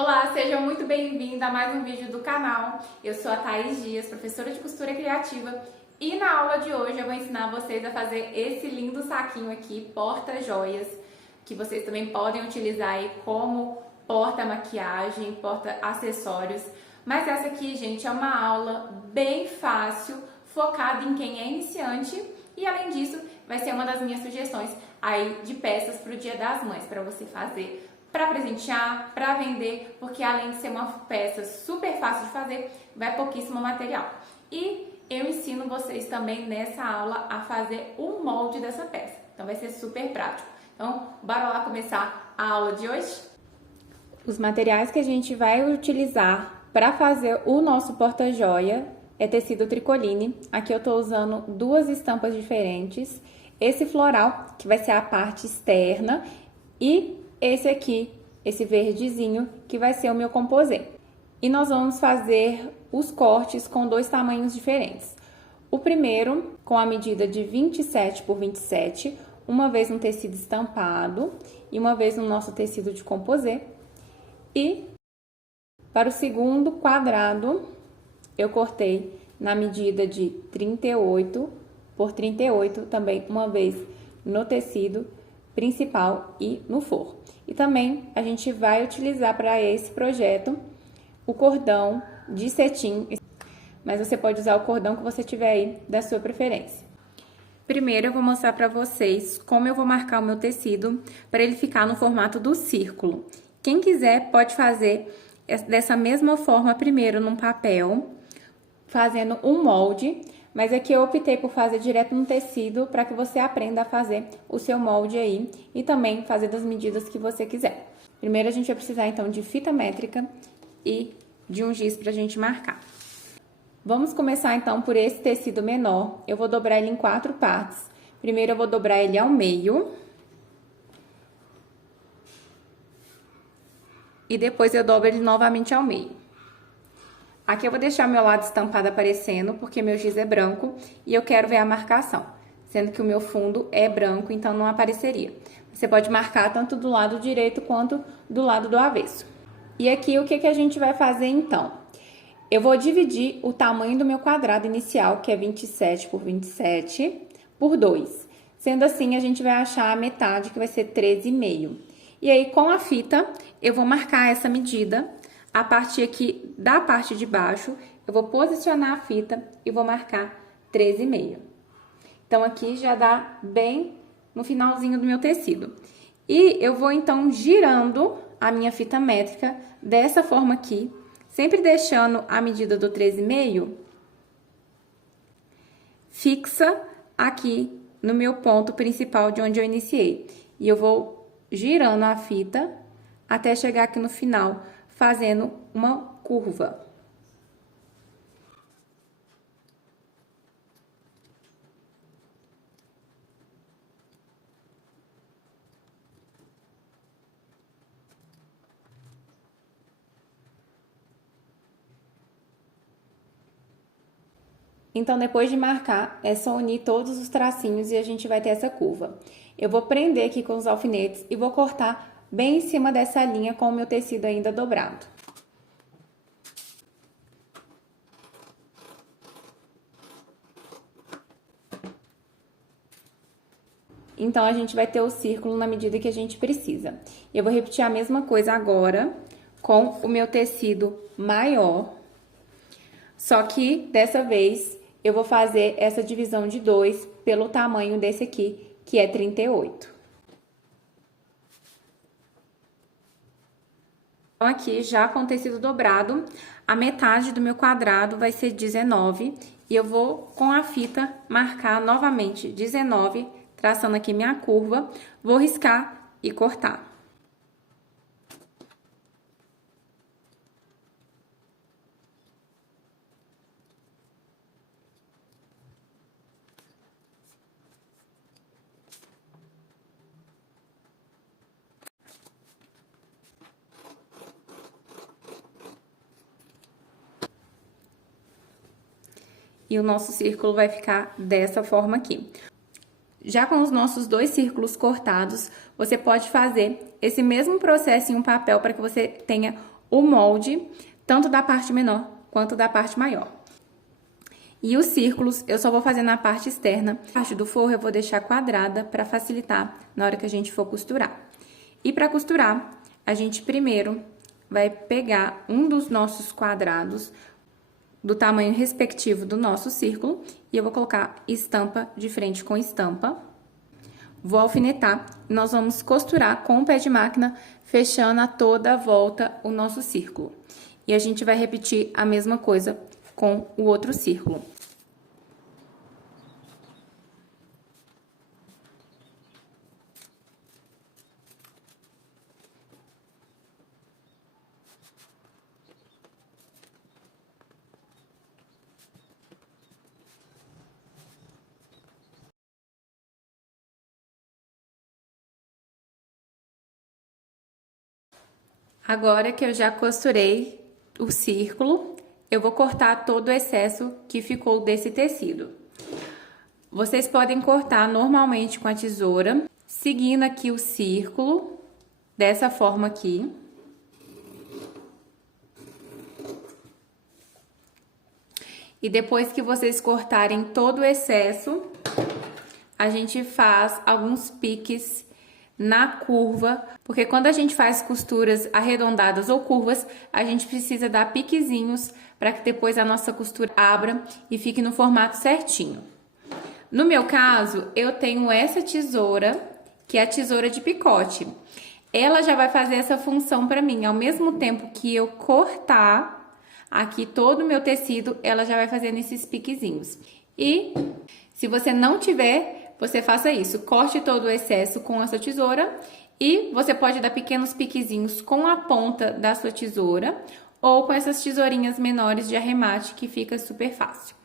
Olá, seja muito bem-vinda a mais um vídeo do canal. Eu sou a Thaís Dias, professora de costura criativa, e na aula de hoje eu vou ensinar vocês a fazer esse lindo saquinho aqui, porta-joias, que vocês também podem utilizar aí como porta-maquiagem, porta-acessórios. Mas essa aqui, gente, é uma aula bem fácil, focada em quem é iniciante, e além disso, vai ser uma das minhas sugestões aí de peças para o Dia das Mães, para você fazer para presentear, para vender, porque além de ser uma peça super fácil de fazer, vai pouquíssimo material. E eu ensino vocês também nessa aula a fazer o molde dessa peça, então vai ser super prático. Então, bora lá começar a aula de hoje? Os materiais que a gente vai utilizar para fazer o nosso porta-joia é tecido tricoline. Aqui eu tô usando duas estampas diferentes. Esse floral, que vai ser a parte externa, e esse aqui, esse verdezinho, que vai ser o meu composê. E nós vamos fazer os cortes com dois tamanhos diferentes. O primeiro, com a medida de 27 por 27, uma vez no tecido estampado e uma vez no nosso tecido de composê. E para o segundo quadrado, eu cortei na medida de 38 por 38, também uma vez no tecido principal e no forro. E também a gente vai utilizar para esse projeto o cordão de cetim, mas você pode usar o cordão que você tiver aí da sua preferência. Primeiro eu vou mostrar para vocês como eu vou marcar o meu tecido para ele ficar no formato do círculo. Quem quiser pode fazer dessa mesma forma primeiro num papel, fazendo um molde, mas aqui eu optei por fazer direto no tecido para que você aprenda a fazer o seu molde aí e também fazer das medidas que você quiser. Primeiro a gente vai precisar então de fita métrica e de um giz pra gente marcar. Vamos começar então por esse tecido menor. Eu vou dobrar ele em 4 partes. Primeiro eu vou dobrar ele ao meio. E depois eu dobro ele novamente ao meio. Aqui eu vou deixar meu lado estampado aparecendo, porque meu giz é branco e eu quero ver a marcação. Sendo que o meu fundo é branco, então não apareceria. Você pode marcar tanto do lado direito quanto do lado do avesso. E aqui o que a gente vai fazer então? Eu vou dividir o tamanho do meu quadrado inicial, que é 27 por 27, por 2. Sendo assim, a gente vai achar a metade, que vai ser 13,5. E aí, com a fita, eu vou marcar essa medida. A partir aqui da parte de baixo, eu vou posicionar a fita e vou marcar 13,5. Então, aqui já dá bem no finalzinho do meu tecido. E eu vou, então, girando a minha fita métrica dessa forma aqui, sempre deixando a medida do 13,5 fixa aqui no meu ponto principal de onde eu iniciei. E eu vou girando a fita até chegar aqui no final, fazendo uma curva. Então, depois de marcar, é só unir todos os tracinhos e a gente vai ter essa curva. Eu vou prender aqui com os alfinetes e vou cortar bem em cima dessa linha com o meu tecido ainda dobrado. Então, a gente vai ter o círculo na medida que a gente precisa. Eu vou repetir a mesma coisa agora com o meu tecido maior, só que dessa vez eu vou fazer essa divisão de 2 pelo tamanho desse aqui, que é 38. Então, aqui, já com o tecido dobrado, a metade do meu quadrado vai ser 19, e eu vou, com a fita, marcar novamente 19, traçando aqui minha curva, vou riscar e cortar. E o nosso círculo vai ficar dessa forma aqui. Já com os nossos 2 círculos cortados, você pode fazer esse mesmo processo em um papel para que você tenha o molde, tanto da parte menor quanto da parte maior. E os círculos eu só vou fazer na parte externa. A parte do forro eu vou deixar quadrada para facilitar na hora que a gente for costurar. E para costurar, a gente primeiro vai pegar um dos nossos quadrados do tamanho respectivo do nosso círculo e eu vou colocar estampa de frente com estampa. Vou alfinetar e nós vamos costurar com o pé de máquina, fechando a toda a volta o nosso círculo. E a gente vai repetir a mesma coisa com o outro círculo. Agora que eu já costurei o círculo, eu vou cortar todo o excesso que ficou desse tecido. Vocês podem cortar normalmente com a tesoura, seguindo aqui o círculo, dessa forma aqui. E depois que vocês cortarem todo o excesso, a gente faz alguns piques na curva, porque quando a gente faz costuras arredondadas ou curvas, a gente precisa dar piquezinhos para que depois a nossa costura abra e fique no formato certinho. No meu caso, eu tenho essa tesoura, que é a tesoura de picote. Ela já vai fazer essa função para mim, ao mesmo tempo que eu cortar aqui todo o meu tecido, ela já vai fazendo esses piquezinhos. E se você não tiver, você faça isso, corte todo o excesso com a sua tesoura e você pode dar pequenos piquezinhos com a ponta da sua tesoura ou com essas tesourinhas menores de arremate que fica super fácil.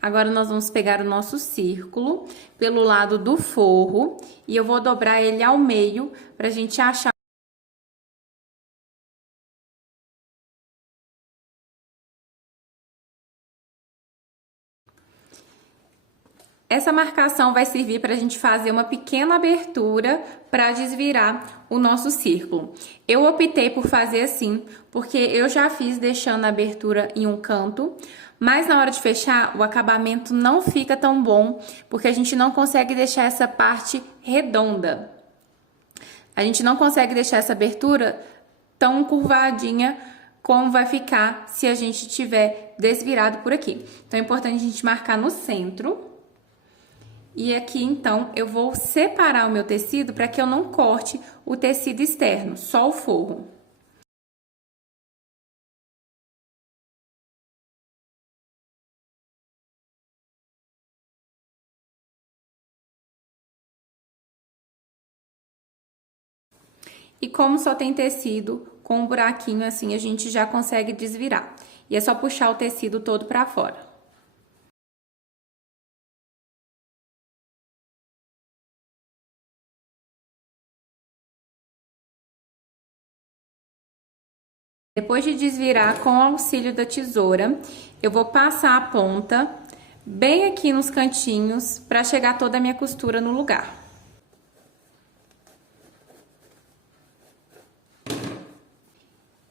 Agora, nós vamos pegar o nosso círculo pelo lado do forro e eu vou dobrar ele ao meio pra gente achar. Essa marcação vai servir para a gente fazer uma pequena abertura para desvirar o nosso círculo. Eu optei por fazer assim, porque eu já fiz deixando a abertura em um canto, mas na hora de fechar, o acabamento não fica tão bom, porque a gente não consegue deixar essa parte redonda. A gente não consegue deixar essa abertura tão curvadinha como vai ficar se a gente tiver desvirado por aqui. Então, é importante a gente marcar no centro. E aqui, então, eu vou separar o meu tecido para que eu não corte o tecido externo, só o forro. E como só tem tecido com um buraquinho assim, a gente já consegue desvirar. E é só puxar o tecido todo para fora. Depois de desvirar com o auxílio da tesoura, eu vou passar a ponta bem aqui nos cantinhos para chegar toda a minha costura no lugar.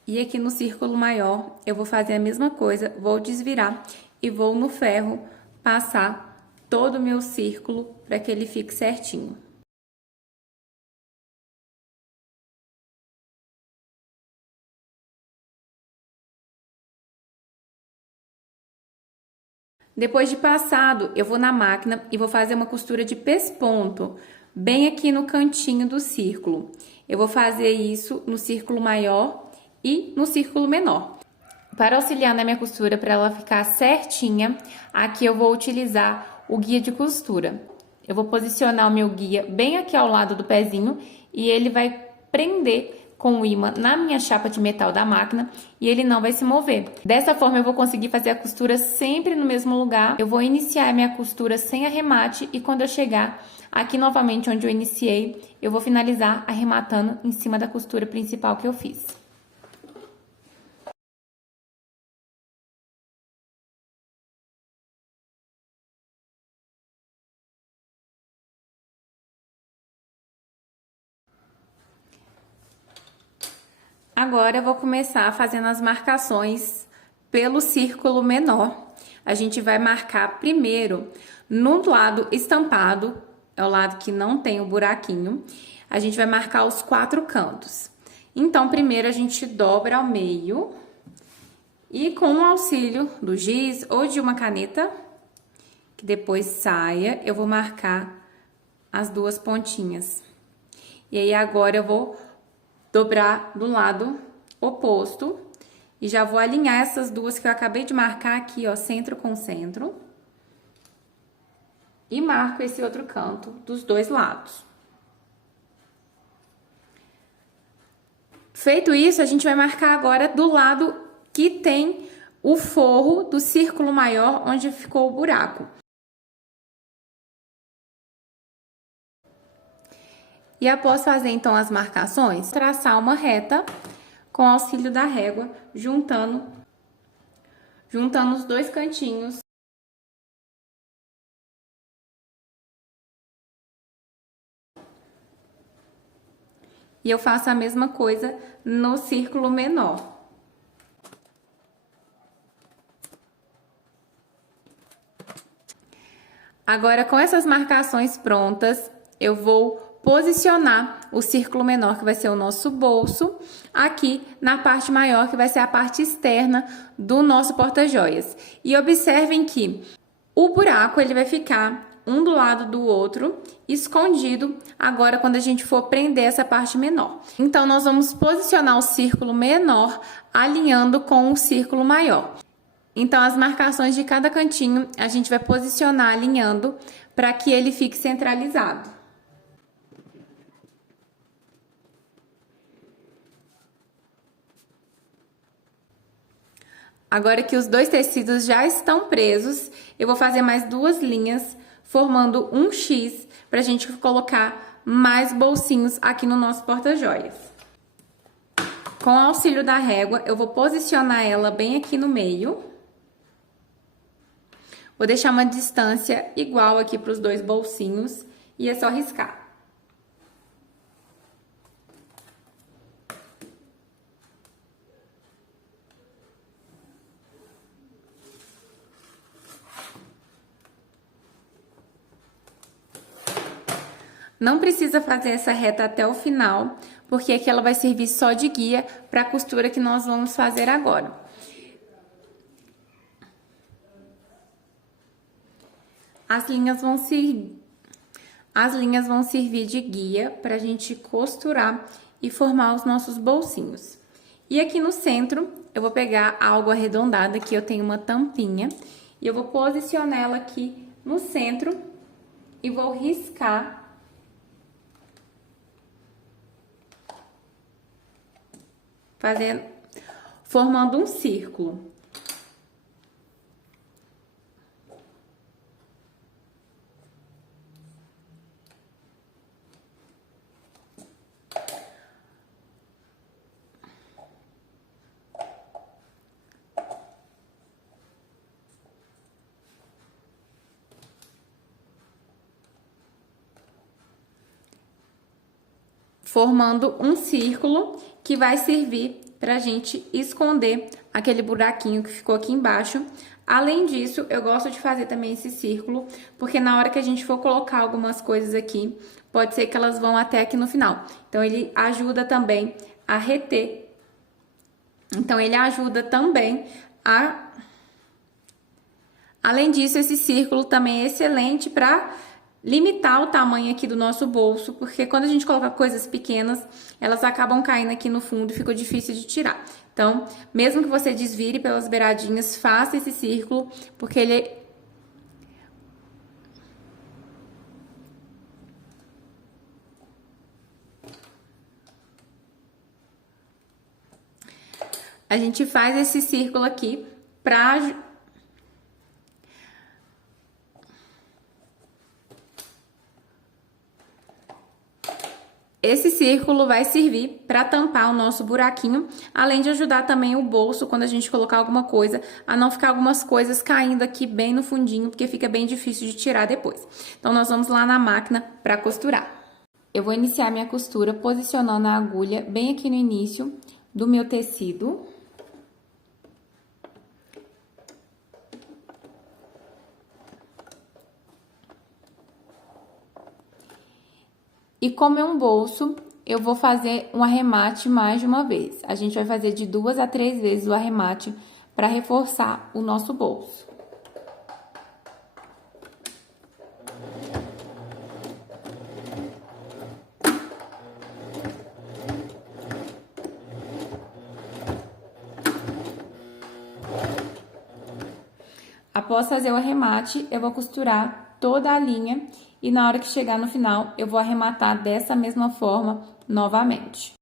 E aqui no círculo maior, eu vou fazer a mesma coisa, vou desvirar e vou no ferro passar todo o meu círculo para que ele fique certinho. Depois de passado, eu vou na máquina e vou fazer uma costura de pesponto, bem aqui no cantinho do círculo. Eu vou fazer isso no círculo maior e no círculo menor. Para auxiliar na minha costura, para ela ficar certinha, aqui eu vou utilizar o guia de costura. Eu vou posicionar o meu guia bem aqui ao lado do pezinho e ele vai prender com o ímã na minha chapa de metal da máquina e ele não vai se mover. Dessa forma eu vou conseguir fazer a costura sempre no mesmo lugar. Eu vou iniciar a minha costura sem arremate e quando eu chegar aqui novamente onde eu iniciei, eu vou finalizar arrematando em cima da costura principal que eu fiz. Agora eu vou começar fazendo as marcações pelo círculo menor. A gente vai marcar primeiro no lado estampado, é o lado que não tem o buraquinho. A gente vai marcar os 4 cantos. Então, primeiro a gente dobra ao meio e com o auxílio do giz ou de uma caneta, que depois saia, eu vou marcar as 2 pontinhas. E aí, agora eu vou dobrar do lado oposto e já vou alinhar essas 2 que eu acabei de marcar aqui, ó, centro com centro. E marco esse outro canto dos 2 lados. Feito isso, a gente vai marcar agora do lado que tem o forro do círculo maior, onde ficou o buraco. E após fazer, então, as marcações, traçar uma reta com auxílio da régua, juntando os 2 cantinhos. E eu faço a mesma coisa no círculo menor. Agora, com essas marcações prontas, eu vou posicionar o círculo menor, que vai ser o nosso bolso, aqui na parte maior, que vai ser a parte externa do nosso porta-joias. E observem que o buraco, ele vai ficar um do lado do outro, escondido, agora quando a gente for prender essa parte menor. Então, nós vamos posicionar o círculo menor alinhando com o círculo maior. Então, as marcações de cada cantinho, a gente vai posicionar alinhando para que ele fique centralizado. Agora que os 2 tecidos já estão presos, eu vou fazer mais 2 linhas, formando um X, pra gente colocar mais bolsinhos aqui no nosso porta-joias. Com o auxílio da régua, eu vou posicionar ela bem aqui no meio. Vou deixar uma distância igual aqui para os 2 bolsinhos e é só riscar. Não precisa fazer essa reta até o final, porque aqui ela vai servir só de guia para a costura que nós vamos fazer agora. As linhas vão servir de guia para a gente costurar e formar os nossos bolsinhos. E aqui no centro, eu vou pegar algo arredondado, aqui eu tenho uma tampinha, e eu vou posicionar ela aqui no centro e vou riscar formando um círculo. Formando um círculo que vai servir pra gente esconder aquele buraquinho que ficou aqui embaixo. Além disso, eu gosto de fazer também esse círculo, porque na hora que a gente for colocar algumas coisas aqui, pode ser que elas vão até aqui no final. Então, ele ajuda também a reter. Então, ele ajuda também a... Além disso, esse círculo também é excelente para limitar o tamanho aqui do nosso bolso, porque quando a gente coloca coisas pequenas, elas acabam caindo aqui no fundo e fica difícil de tirar. Então, mesmo que você desvire pelas beiradinhas, faça esse círculo, porque ele... A gente faz esse círculo aqui pra... Esse círculo vai servir para tampar o nosso buraquinho, além de ajudar também o bolso, quando a gente colocar alguma coisa, a não ficar algumas coisas caindo aqui bem no fundinho, porque fica bem difícil de tirar depois. Então, nós vamos lá na máquina para costurar. Eu vou iniciar minha costura posicionando a agulha bem aqui no início, do meu tecido. E como é um bolso, eu vou fazer um arremate mais de uma vez. A gente vai fazer de 2 a 3 vezes o arremate para reforçar o nosso bolso. Após fazer o arremate, eu vou costurar toda a linha e na hora que chegar no final, eu vou arrematar dessa mesma forma novamente.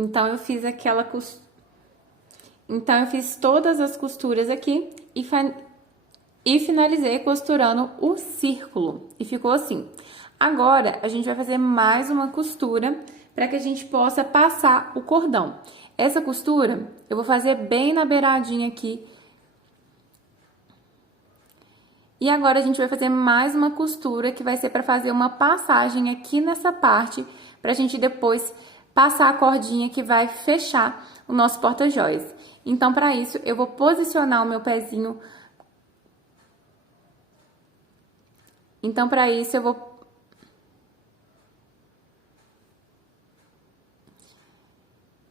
Então, eu fiz todas as costuras aqui e finalizei costurando o círculo. E ficou assim. Agora, a gente vai fazer mais uma costura para que a gente possa passar o cordão. Essa costura, eu vou fazer bem na beiradinha aqui. E agora, a gente vai fazer mais uma costura que vai ser para fazer uma passagem aqui nessa parte, pra gente depois passar a cordinha que vai fechar o nosso porta-joias. Então, para isso, eu vou posicionar o meu pezinho. Então, para isso, eu vou...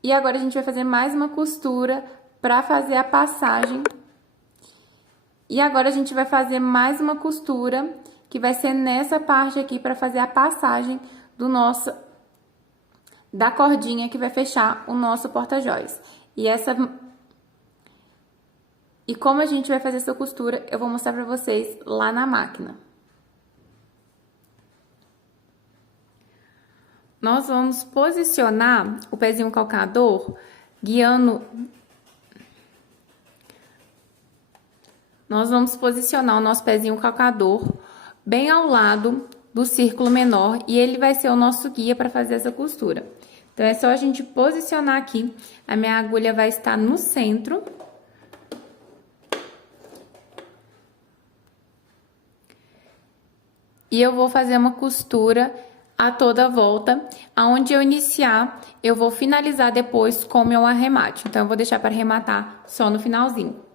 E agora, a gente vai fazer mais uma costura para fazer a passagem. E agora, a gente vai fazer mais uma costura, que vai ser nessa parte aqui, para fazer a passagem da cordinha que vai fechar o nosso porta-joias. E como a gente vai fazer essa costura, eu vou mostrar pra vocês lá na máquina. Nós vamos posicionar o pezinho calcador guiando... Nós vamos posicionar o nosso pezinho calcador bem ao lado do círculo menor e ele vai ser o nosso guia para fazer essa costura. Então, é só a gente posicionar aqui, a minha agulha vai estar no centro. E eu vou fazer uma costura a toda volta, aonde eu iniciar, eu vou finalizar depois com o meu arremate. Então, eu vou deixar para arrematar só no finalzinho.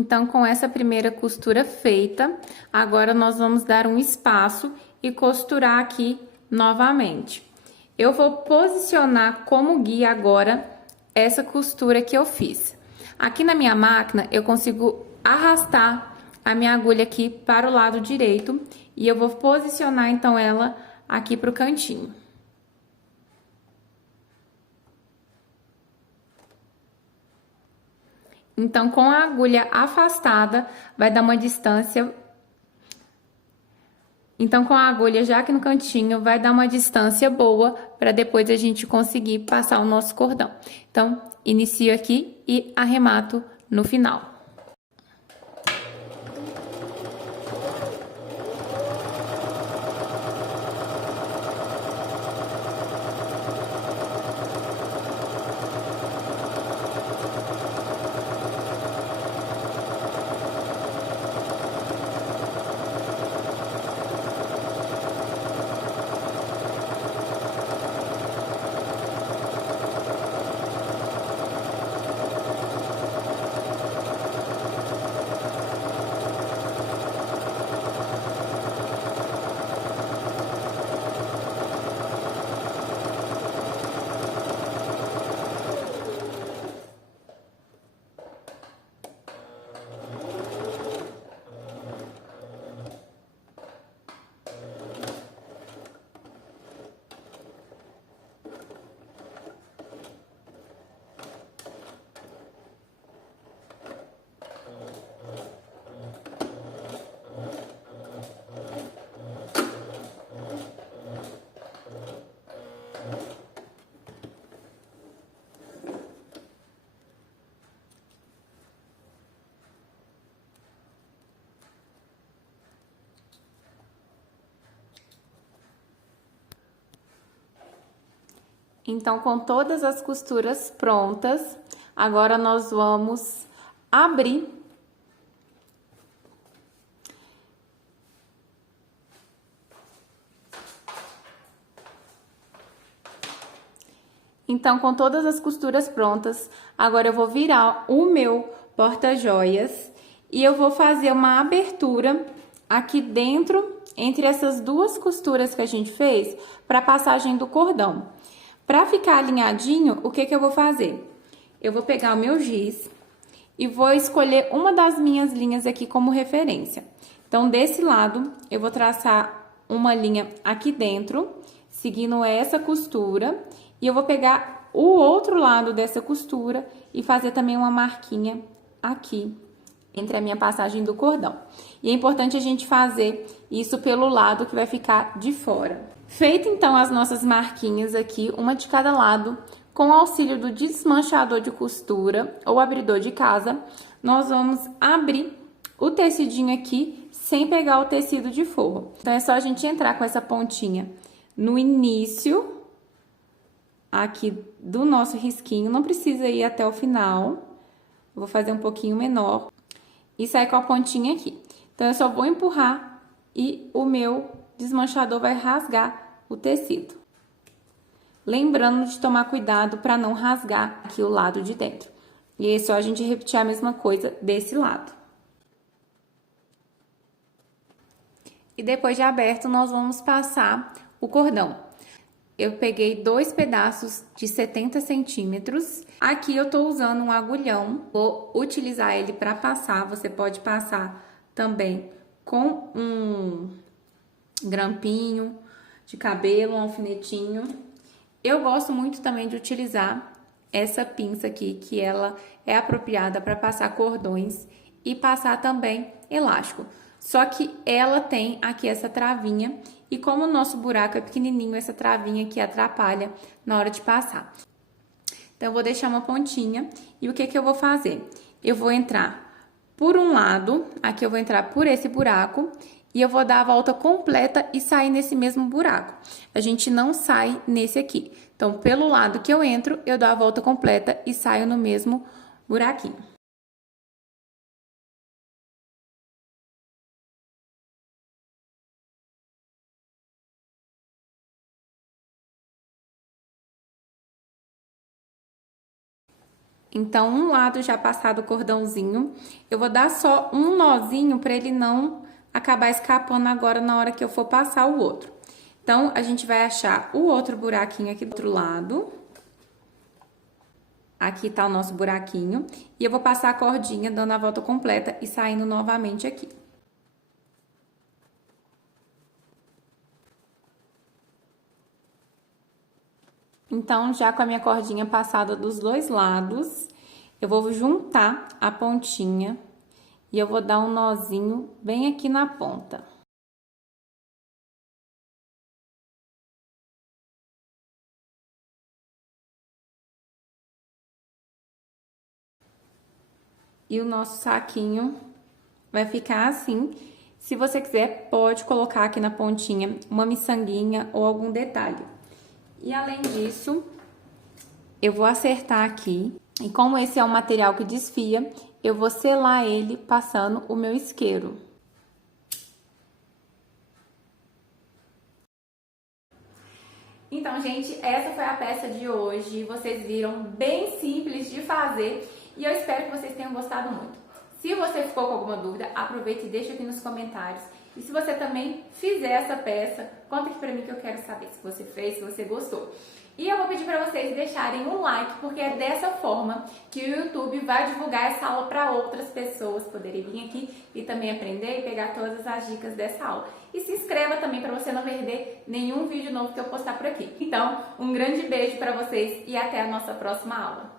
Então, com essa primeira costura feita, agora nós vamos dar um espaço e costurar aqui novamente. Eu vou posicionar como guia agora essa costura que eu fiz. Aqui na minha máquina, eu consigo arrastar a minha agulha aqui para o lado direito e eu vou posicionar então ela aqui para o cantinho. Então, com a agulha afastada, vai dar uma distância. Então, com a agulha já aqui no cantinho, vai dar uma distância boa para depois a gente conseguir passar o nosso cordão. Então, inicio aqui e arremato no final. Então, com todas as costuras prontas, agora nós vamos abrir. Então, com todas as costuras prontas, agora eu vou virar o meu porta-joias e eu vou fazer uma abertura aqui dentro, entre essas duas costuras que a gente fez, para a passagem do cordão. Para ficar alinhadinho, o que que eu vou fazer? Eu vou pegar o meu giz e vou escolher uma das minhas linhas aqui como referência. Então, desse lado, eu vou traçar uma linha aqui dentro, seguindo essa costura, e eu vou pegar o outro lado dessa costura e fazer também uma marquinha aqui, entre a minha passagem do cordão. E é importante a gente fazer isso pelo lado que vai ficar de fora. Feito então as nossas marquinhas aqui, uma de cada lado, com o auxílio do desmanchador de costura ou abridor de casa, nós vamos abrir o tecidinho aqui sem pegar o tecido de forro. Então, é só a gente entrar com essa pontinha no início aqui do nosso risquinho, não precisa ir até o final, vou fazer um pouquinho menor e sair com a pontinha aqui. Então, eu só vou empurrar e o meu desmanchador vai rasgar o tecido. Lembrando de tomar cuidado para não rasgar aqui o lado de dentro. E é só a gente repetir a mesma coisa desse lado. E depois de aberto, nós vamos passar o cordão. Eu peguei 2 pedaços de 70 centímetros. Aqui eu tô usando um agulhão, vou utilizar ele para passar. Você pode passar também com um grampinho de cabelo, um alfinetinho. Eu gosto muito também de utilizar essa pinça aqui, que ela é apropriada para passar cordões e passar também elástico. Só que ela tem aqui essa travinha e como o nosso buraco é pequenininho, essa travinha aqui atrapalha na hora de passar. Então, eu vou deixar uma pontinha e o que que eu vou fazer? Eu vou entrar por um lado, aqui eu vou entrar por esse buraco e eu vou dar a volta completa e sair nesse mesmo buraco. A gente não sai nesse aqui. Então, pelo lado que eu entro, eu dou a volta completa e saio no mesmo buraquinho. Então, um lado já passado o cordãozinho, eu vou dar só um nozinho para ele não acabar escapando agora na hora que eu for passar o outro. Então, a gente vai achar o outro buraquinho aqui do outro lado. Aqui tá o nosso buraquinho. E eu vou passar a cordinha dando a volta completa e saindo novamente aqui. Então, já com a minha cordinha passada dos dois lados, eu vou juntar a pontinha e eu vou dar um nozinho bem aqui na ponta. E o nosso saquinho vai ficar assim. Se você quiser, pode colocar aqui na pontinha uma miçanguinha ou algum detalhe. E além disso, eu vou acertar aqui. E como esse é um material que desfia, eu vou selar ele passando o meu isqueiro. Então, gente, essa foi a peça de hoje. Vocês viram, bem simples de fazer. E eu espero que vocês tenham gostado muito. Se você ficou com alguma dúvida, aproveite e deixa aqui nos comentários. E se você também fizer essa peça, conta aqui pra mim que eu quero saber se você fez, se você gostou. E eu vou pedir pra vocês deixarem um like, porque é dessa forma que o YouTube vai divulgar essa aula para outras pessoas poderem vir aqui e também aprender e pegar todas as dicas dessa aula. E se inscreva também para você não perder nenhum vídeo novo que eu postar por aqui. Então, um grande beijo pra vocês e até a nossa próxima aula.